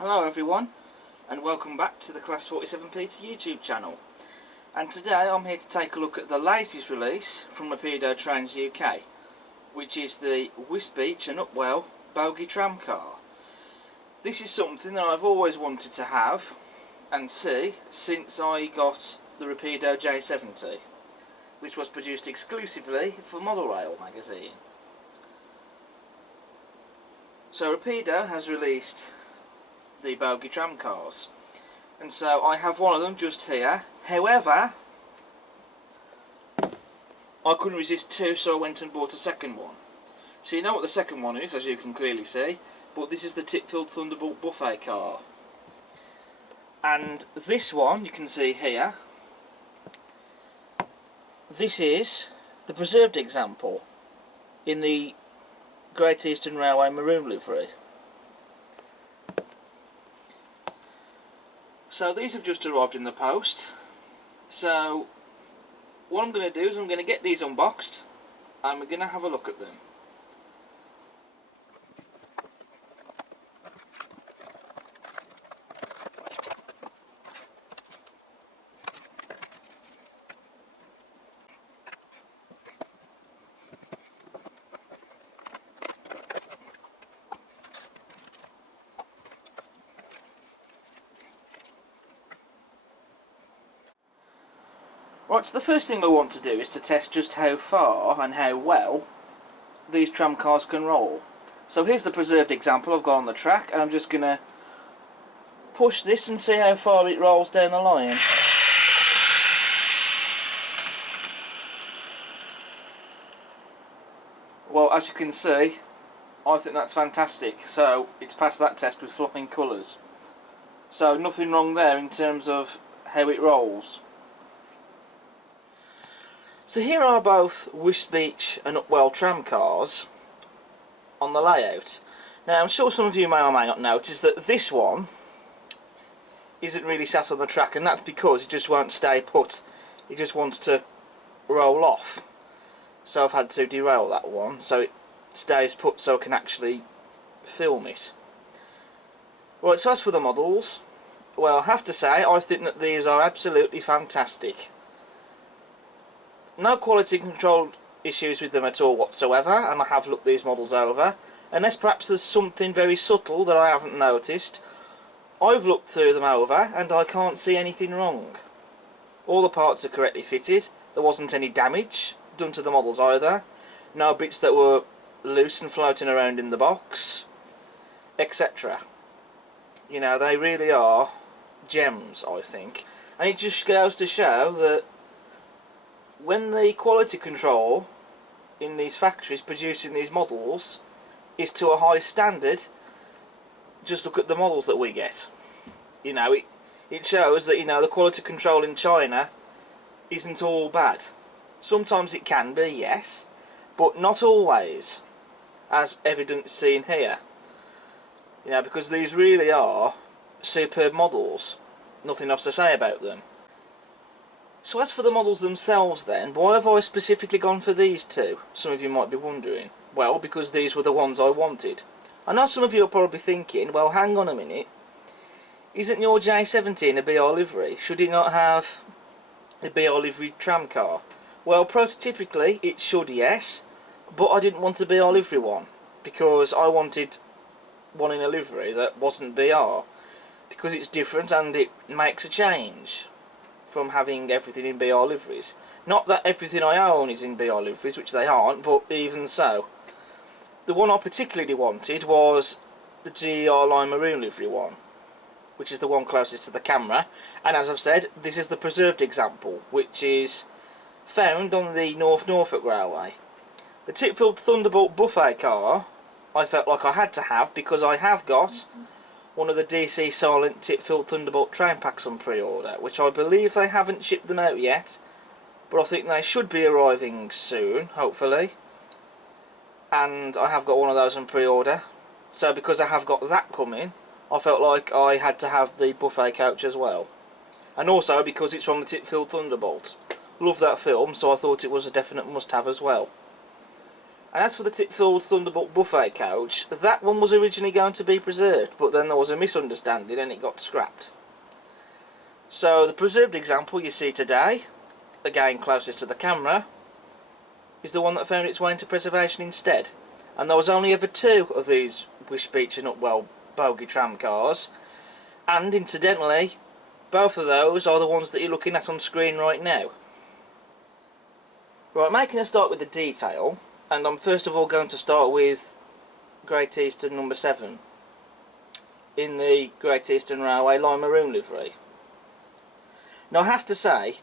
Hello everyone, and welcome back to the Class 47 Peter YouTube channel. And today I'm here to take a look at the latest release from Rapido Trains UK, which is the Wisbech Upwell Bogie Tramcar. This is something that I've always wanted to have and see since I got the Rapido J70, which was produced exclusively for Model Rail magazine. So Rapido has released the Bogie Tramcars, and so I have one of them just here. However, I couldn't resist two, so I went and bought a second one. So you know what the second one is, as you can clearly see, but this is the Titfield Thunderbolt buffet car. And this one, you can see here, this is the preserved example in the Great Eastern Railway Maroon livery. So these have just arrived in the post. So what I'm going to do is I'm going to get these unboxed and we're going to have a look at them. Right, so the first thing I want to do is to test just how far and how well these tramcars can roll. So here's the preserved example I've got on the track, and I'm just going to push this and see how far it rolls down the line. Well, as you can see, I think that's fantastic. So it's passed that test with flying colours. So nothing wrong there in terms of how it rolls. So here are both Wisbech and Upwell tramcars on the layout. Now I'm sure some of you may or may not notice that this one isn't really sat on the track, and that's because it just won't stay put. It just wants to roll off. So I've had to derail that one so it stays put so I can actually film it. Right, so as for the models, well, I have to say I think that these are absolutely fantastic. No quality control issues with them at all whatsoever, and I have looked these models over. Unless perhaps there's something very subtle that I haven't noticed, I've looked through them over and I can't see anything wrong. All the parts are correctly fitted, there wasn't any damage done to the models either, no bits that were loose and floating around in the box, etc. You know, they really are gems, I think, and it just goes to show that when the quality control in these factories producing these models is to a high standard, just look at the models that we get. You know, it shows that, you know, the quality control in China isn't all bad. Sometimes it can be, yes, but not always, as evident seen here. You know, because these really are superb models. Nothing else to say about them. So as for the models themselves then, why have I specifically gone for these two? Some of you might be wondering. Well, because these were the ones I wanted. I know some of you are probably thinking, well, hang on a minute, isn't your J70 a BR livery? Should it not have a BR livery tramcar? Well, prototypically it should, yes, but I didn't want a BR livery one, because I wanted one in a livery that wasn't BR, because it's different and it makes a change from having everything in BR liveries. Not that everything I own is in BR liveries, which they aren't, but even so. The one I particularly wanted was the GER line Maroon livery one, which is the one closest to the camera, and as I've said, this is the preserved example, which is found on the North Norfolk Railway. The Titfield Thunderbolt buffet car I felt like I had to have, because I have got one of the DC Silent Titfield Thunderbolt train packs on pre-order, which I believe they haven't shipped them out yet, but I think they should be arriving soon, hopefully. And I have got one of those on pre-order, so because I have got that coming, I felt like I had to have the buffet coach as well. And also because it's from the Titfield Thunderbolt. Love that film, so I thought it was a definite must-have as well. And as for the Titfield Thunderbolt buffet coach, that one was originally going to be preserved, but then there was a misunderstanding and it got scrapped. So the preserved example you see today, again closest to the camera, is the one that found its way into preservation instead. And there was only ever 2 of these Wisbech and Upwell Bogie Tramcars, and incidentally, both of those are the ones that you're looking at on screen right now. Right, making a start with the detail, and I'm first of all going to start with Great Eastern number 7 in the Great Eastern Railway Line Maroon livery. Now I have to say,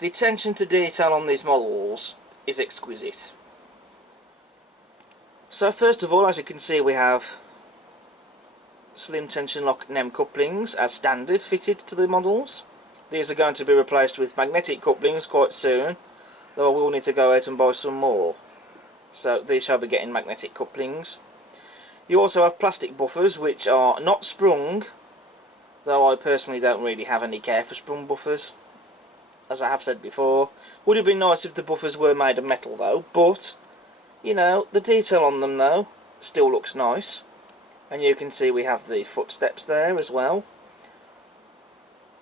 the attention to detail on these models is exquisite. So first of all, as you can see, we have slim tension lock NEM couplings as standard fitted to the models. These are going to be replaced with magnetic couplings quite soon, though I will need to go out and buy some more. So these shall be getting magnetic couplings. You also have plastic buffers which are not sprung, though I personally don't really have any care for sprung buffers, as I have said before. Would have been nice if the buffers were made of metal though, but you know, the detail on them though still looks nice. And you can see we have the footsteps there as well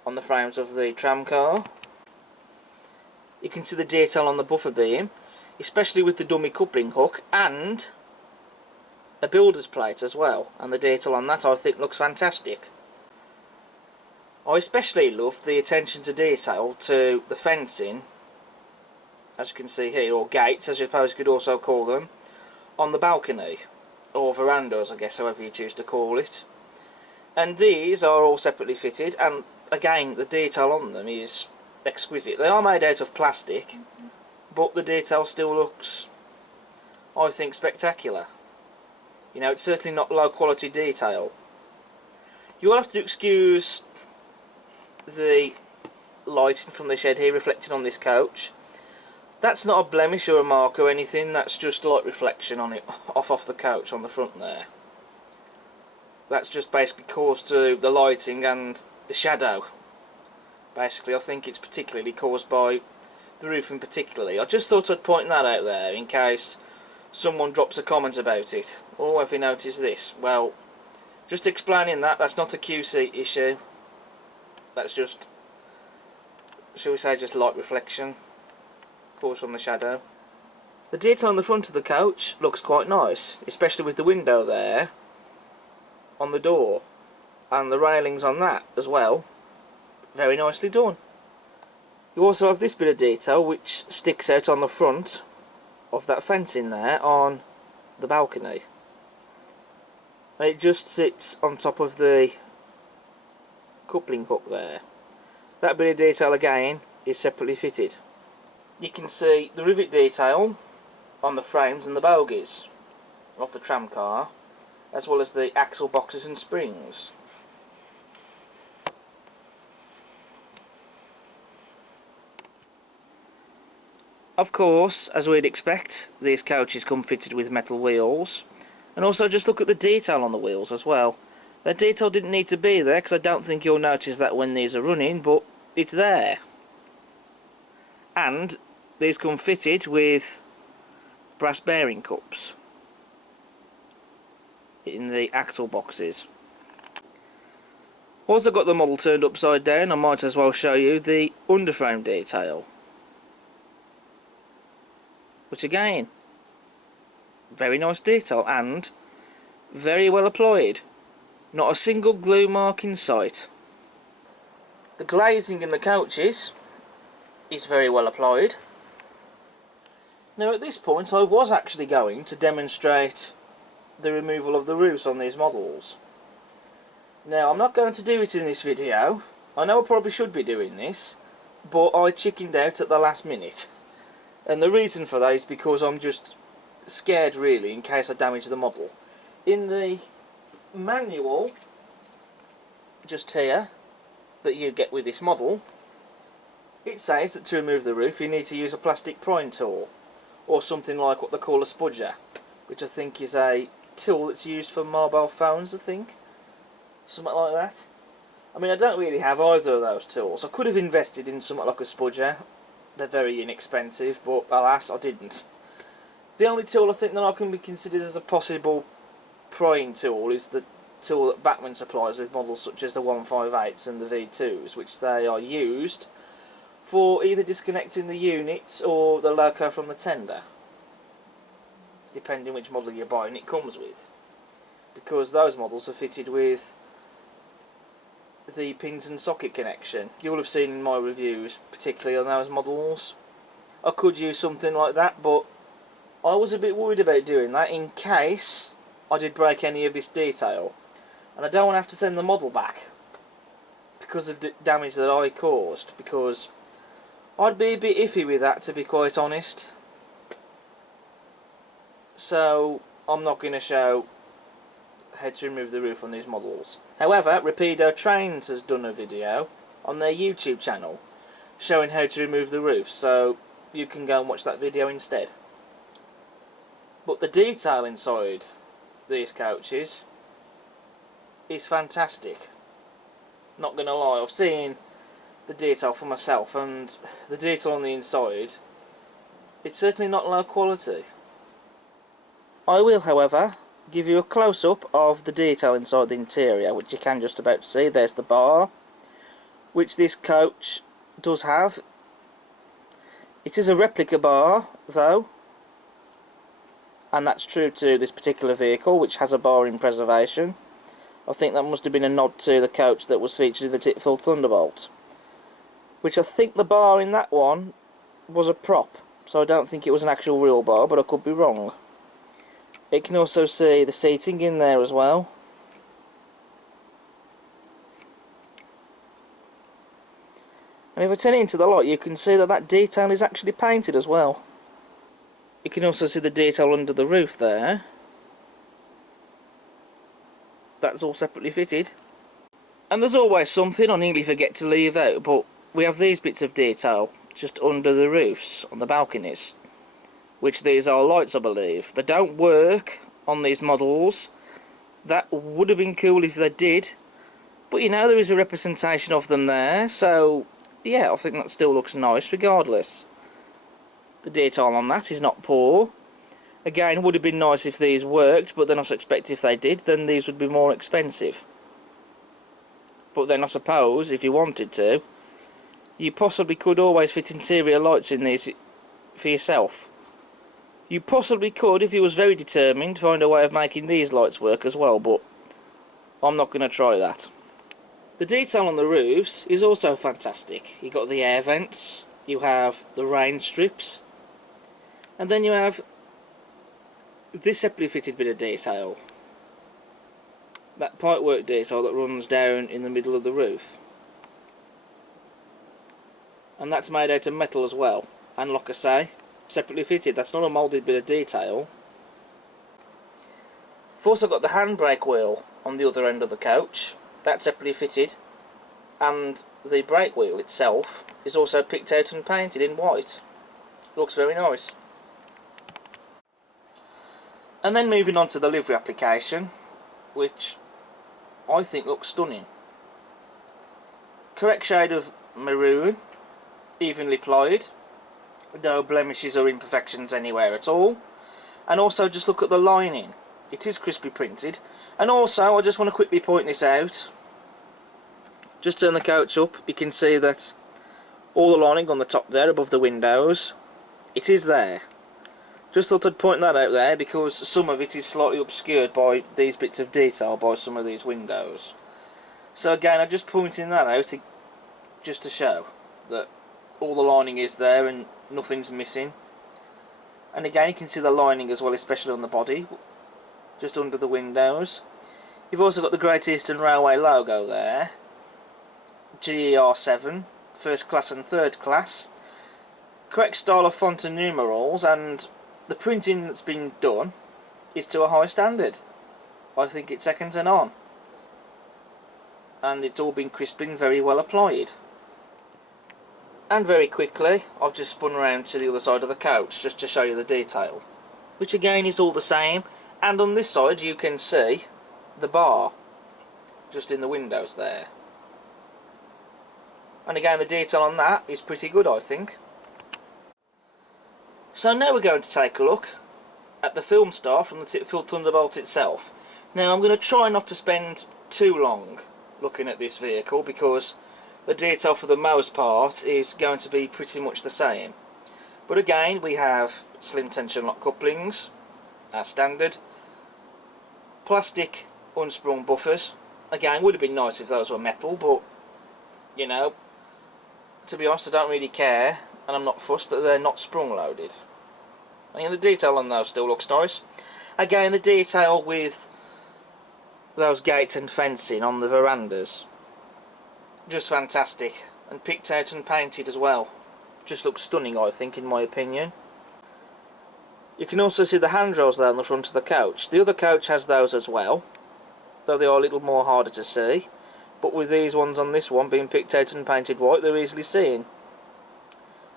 on the frames of the tramcar. You can see the detail on the buffer beam, especially with the dummy coupling hook and a builder's plate as well, and the detail on that I think looks fantastic. I especially love the attention to detail to the fencing, as you can see here, or gates as you suppose you could also call them, on the balcony, or verandas I guess, however you choose to call it. And these are all separately fitted, and again the detail on them is exquisite. They are made out of plastic, but the detail still looks, I think, spectacular. You know, it's certainly not low quality detail. You will have to excuse the lighting from the shed here reflecting on this coach. That's not a blemish or a mark or anything, that's just light reflection on it off the coach on the front there. That's just basically caused through the lighting and the shadow. Basically I think it's particularly caused by the roofing particularly. I just thought I'd point that out there in case someone drops a comment about it. Oh, have you noticed this? Well, just explaining that, that's not a QC issue. That's just, shall we say, just light reflection caused from the shadow. The detail on the front of the coach looks quite nice, especially with the window there on the door and the railings on that as well. Very nicely done. You also have this bit of detail which sticks out on the front of that fencing there on the balcony. And it just sits on top of the coupling hook there. That bit of detail again is separately fitted. You can see the rivet detail on the frames and the bogies of the tramcar, as well as the axle boxes and springs. Of course, as we'd expect, these coaches come fitted with metal wheels, and also just look at the detail on the wheels as well. That detail didn't need to be there because I don't think you'll notice that when these are running, but it's there. And these come fitted with brass bearing cups in the axle boxes. Also got the model turned upside down. I might as well show you the underframe detail, which again, very nice detail and very well applied. Not a single glue mark in sight. The glazing in the coaches is very well applied. Now at this point I was actually going to demonstrate the removal of the roofs on these models. Now I'm not going to do it in this video. I know I probably should be doing this, but I chickened out at the last minute. And the reason for that is because I'm just scared really in case I damage the model. In the manual just here that you get with this model, it says that to remove the roof you need to use a plastic prying tool, or something like what they call a spudger, which I think is a tool that's used for mobile phones, I think. Something like that. I mean, I don't really have either of those tools. I could have invested in something like a spudger. They're very inexpensive, but alas, I didn't. The only tool I think that I can be considered as a possible prying tool is the tool that Bachmann supplies with models such as the 158s and the V2s, which they are used for either disconnecting the units or the loco from the tender, depending which model you're buying it comes with, because those models are fitted with the pins and socket connection. You'll have seen in my reviews, particularly on those models. I could use something like that, but I was a bit worried about doing that in case I did break any of this detail, and I don't want to have to send the model back because of the damage that I caused, because I'd be a bit iffy with that, to be quite honest. So I'm not going to show how to remove the roof on these models. However, Rapido Trains has done a video on their YouTube channel showing how to remove the roof, so you can go and watch that video instead. But the detail inside these coaches is fantastic. Not gonna lie, I've seen the detail for myself, and the detail on the inside, it's certainly not low quality. I will, however, give you a close-up of the detail inside the interior, which you can just about see. There's the bar, which this coach does have. It is a replica bar, though, and that's true to this particular vehicle, which has a bar in preservation. I think that must have been a nod to the coach that was featured in the Titfield Thunderbolt, which I think the bar in that one was a prop, so I don't think it was an actual real bar, but I could be wrong. You can also see the seating in there as well. And if I turn it into the light, you can see that that detail is actually painted as well. You can also see the detail under the roof there. That's all separately fitted. And there's always something I nearly forget to leave out, but we have these bits of detail just under the roofs on the balconies, which these are lights, I believe. They don't work on these models. That would have been cool if they did, but you know, there is a representation of them there, so yeah, I think that still looks nice regardless. The detail on that is not poor. Again, it would have been nice if these worked, but then I suspect if they did, then these would be more expensive. But then I suppose, if you wanted to, you possibly could always fit interior lights in these for yourself. You possibly could, if you was very determined, find a way of making these lights work as well, but I'm not going to try that. The detail on the roofs is also fantastic. You've got the air vents, you have the rain strips, and then you have this separately fitted bit of detail. That pipework detail that runs down in the middle of the roof. And that's made out of metal as well, and like I say, separately fitted. That's not a moulded bit of detail. I've also got the handbrake wheel on the other end of the coach. That's separately fitted, and the brake wheel itself is also picked out and painted in white. Looks very nice. And then moving on to the livery application, which I think looks stunning. Correct shade of maroon, evenly plied, no blemishes or imperfections anywhere at all. And also just look at the lining, it is crisply printed. And also, I just want to quickly point this out. Just turn the coach up, you can see that all the lining on the top there above the windows, it is there. Just thought I'd point that out there because some of it is slightly obscured by these bits of detail by some of these windows. So again, I'm just pointing that out just to show that all the lining is there and nothing's missing. And again, you can see the lining as well, especially on the body, just under the windows. You've also got the Great Eastern Railway logo there. GER 7, first class and third class. Correct style of font and numerals, and the printing that's been done is to a high standard. I think it's second to none. And it's all been crisply and very well applied. And very quickly, I've just spun around to the other side of the coach just to show you the detail, which again is all the same. And on this side you can see the bar just in the windows there. And again, the detail on that is pretty good, I think. So now we're going to take a look at the film star from the Titfield Thunderbolt itself. Now I'm going to try not to spend too long looking at this vehicle because the detail for the most part is going to be pretty much the same. But again, we have slim tension lock couplings, as standard, plastic unsprung buffers. Again, would have been nice if those were metal, but you know, to be honest, I don't really care, and I'm not fussed that they're not sprung loaded. I mean, the detail on those still looks nice. Again, the detail with those gates and fencing on the verandas, just fantastic, and picked out and painted as well. Just looks stunning, I think, in my opinion. You can also see the handrails there on the front of the coach. The other coach has those as well, though they are a little more harder to see. But with these ones on this one being picked out and painted white, they're easily seen.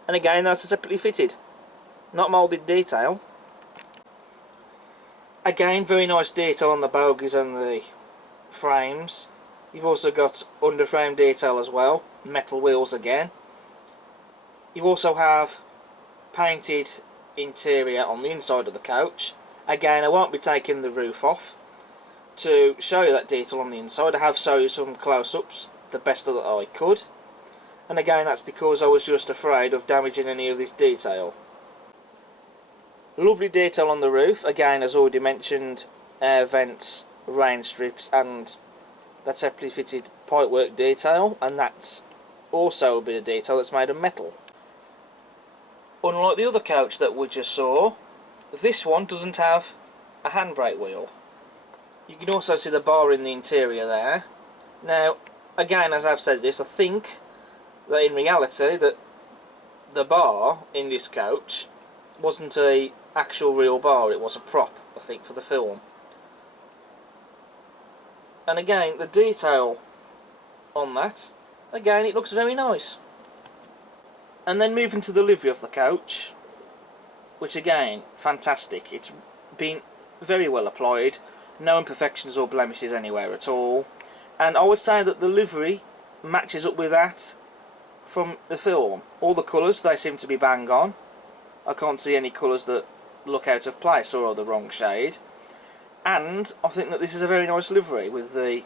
And again, those are separately fitted, not moulded detail. Again, very nice detail on the bogies and the frames. You've also got underframe detail as well, metal wheels again. You also have painted interior on the inside of the coach. Again, I won't be taking the roof off to show you that detail on the inside. I have shown you some close-ups, the best that I could. And again, that's because I was just afraid of damaging any of this detail. Lovely detail on the roof. Again, as already mentioned, air vents, rain strips, and that separately fitted pipework detail. And that's also a bit of detail that's made of metal. Unlike the other coach that we just saw, this one doesn't have a handbrake wheel. You can also see the bar in the interior there. Now, again, as I've said this, I think that in reality that the bar in this coach wasn't a actual real bar, it was a prop, I think, for the film. And again, the detail on that, again, it looks very nice. And then moving to the livery of the coach, which again, fantastic. It's been very well applied, no imperfections or blemishes anywhere at all. And I would say that the livery matches up with that from the film. All the colours, they seem to be bang on. I can't see any colours that look out of place or are the wrong shade. And I think that this is a very nice livery with the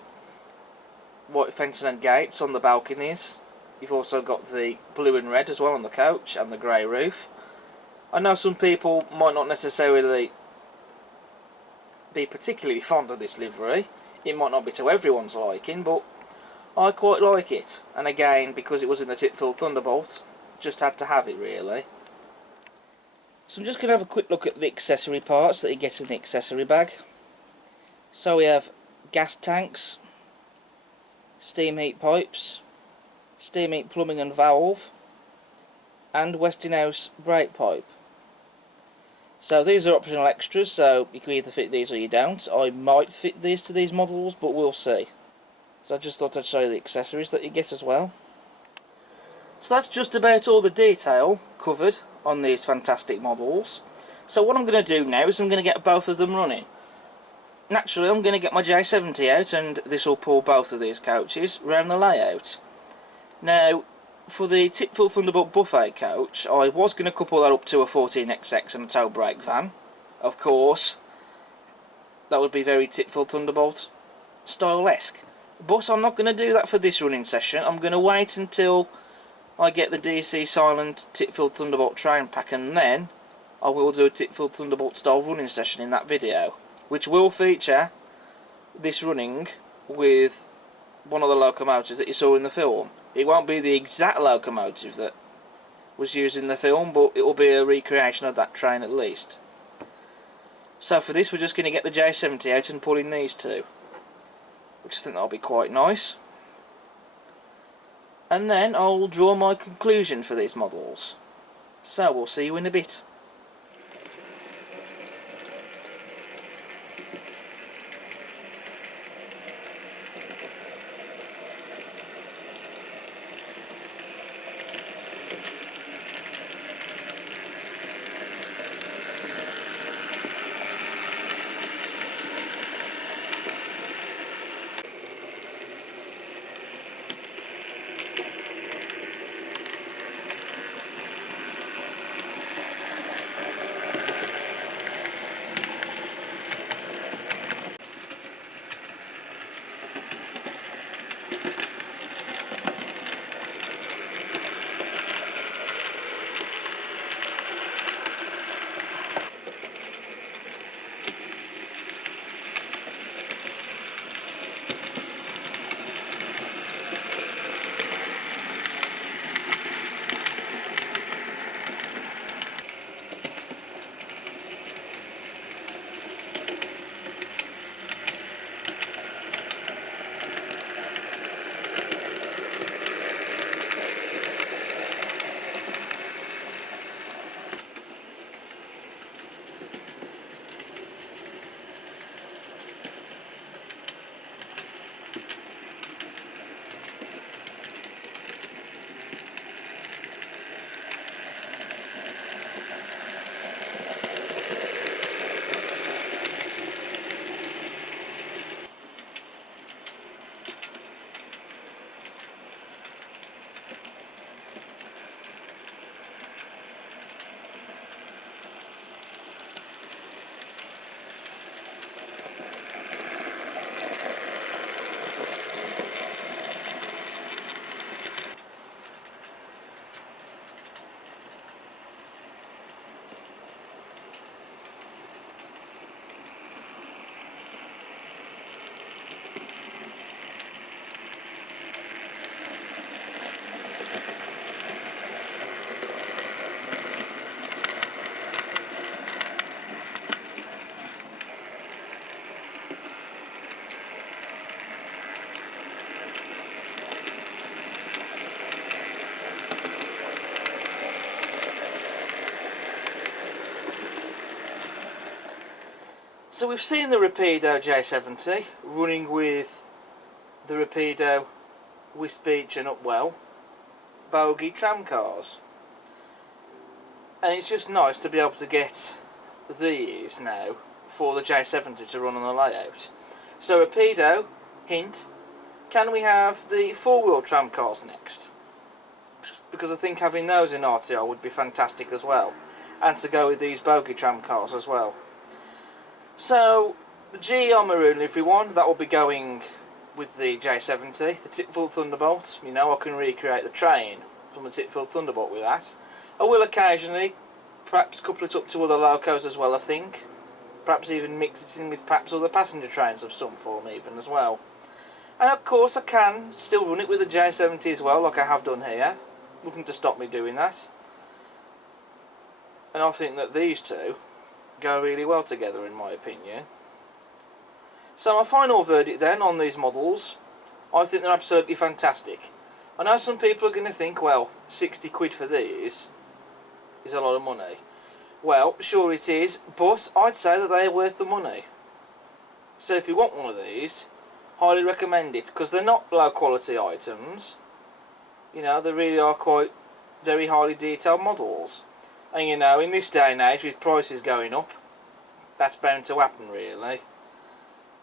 white fencing and gates on the balconies. You've also got the blue and red as well on the coach and the grey roof. I know some people might not necessarily be particularly fond of this livery. It might not be to everyone's liking, but I quite like it. And again, because it was in the Titfield Thunderbolt, just had to have it really. So I'm just going to have a quick look at the accessory parts that you get in the accessory bag. So we have gas tanks, steam heat pipes, steam heat plumbing and valve, and Westinghouse brake pipe. So these are optional extras, so you can either fit these or you don't. I might fit these to these models, but we'll see. So I just thought I'd show you the accessories that you get as well. So that's just about all the detail covered on these fantastic models. So what I'm going to do now is I'm going to get both of them running. Naturally, I'm going to get my J70 out, and this will pull both of these coaches round the layout. Now, for the Titfield Thunderbolt buffet coach, I was going to couple that up to a 14XX and a tow brake van. Of course, that would be very Titfield Thunderbolt style-esque. But I'm not going to do that for this running session. I'm going to wait until I get the DC Silent Titfield Thunderbolt train pack, and then I will do a Titfield Thunderbolt style running session in that video, which will feature this running with one of the locomotives that you saw in the film. It won't be the exact locomotive that was used in the film, but it will be a recreation of that train at least. So for this, we're just going to get the J70 out and pull in these two, which I think that'll be quite nice. And then I'll draw my conclusion for these models. So we'll see you in a bit. So we've seen the Rapido J70 running with the Rapido Wisbech and Upwell Bogie Tramcars, and it's just nice to be able to get these now for the J70 to run on the layout. So Rapido, hint, can we have the four-wheel tramcars next? Because I think having those in RTR would be fantastic as well, and to go with these Bogie tramcars as well. So the GER Maroon livery one, that will be going with the J70, the Titfield Thunderbolt. You know, I can recreate the train from the Titfield Thunderbolt with that. I will occasionally perhaps couple it up to other locos as well, I think. Perhaps even mix it in with perhaps other passenger trains of some form even as well. And of course I can still run it with the J70 as well, like I have done here. Nothing to stop me doing that. And I think that these two go really well together in my opinion. So my final verdict then on these models, I think they're absolutely fantastic. I know some people are going to think, well, 60 quid for these is a lot of money. Well, sure it is, but I'd say that they are worth the money. So if you want one of these, highly recommend it, because they're not low quality items. You know, they really are quite very highly detailed models. And you know, in this day and age with prices going up, that's bound to happen really.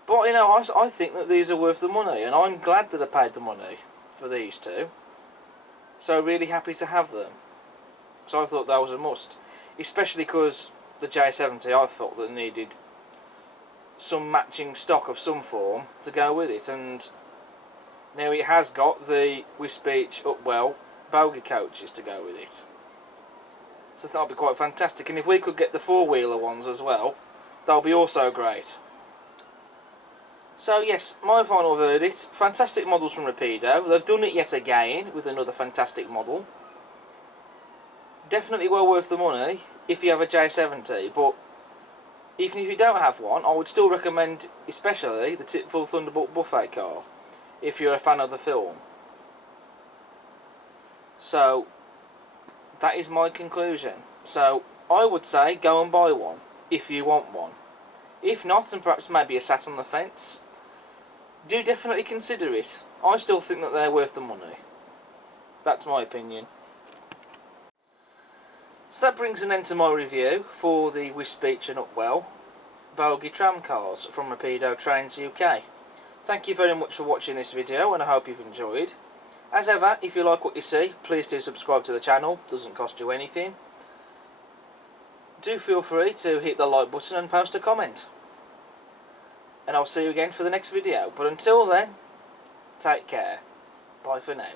But you know, I think that these are worth the money, and I'm glad that I paid the money for these two. So really happy to have them. So I thought that was a must. Especially because the J70 I thought that needed some matching stock of some form to go with it, and now it has got the Wisbech Upwell Bogie coaches to go with it. So that'll be quite fantastic, and if we could get the four-wheeler ones as well, that'll be also great. So yes, my final verdict, fantastic models from Rapido. They've done it yet again with another fantastic model. Definitely well worth the money if you have a J70, but even if you don't have one, I would still recommend especially the Titfield Thunderbolt buffet car if you're a fan of the film. So that is my conclusion. So I would say go and buy one if you want one. If not, and perhaps maybe you're sat on the fence, do definitely consider it. I still think that they're worth the money. That's my opinion. So that brings an end to my review for the Wisbech and Upwell Bogie Tramcars from Rapido Trains UK. Thank you very much for watching this video, and I hope you've enjoyed. As ever, if you like what you see, please do subscribe to the channel. Doesn't cost you anything. Do feel free to hit the like button and post a comment. And I'll see you again for the next video. But until then, take care. Bye for now.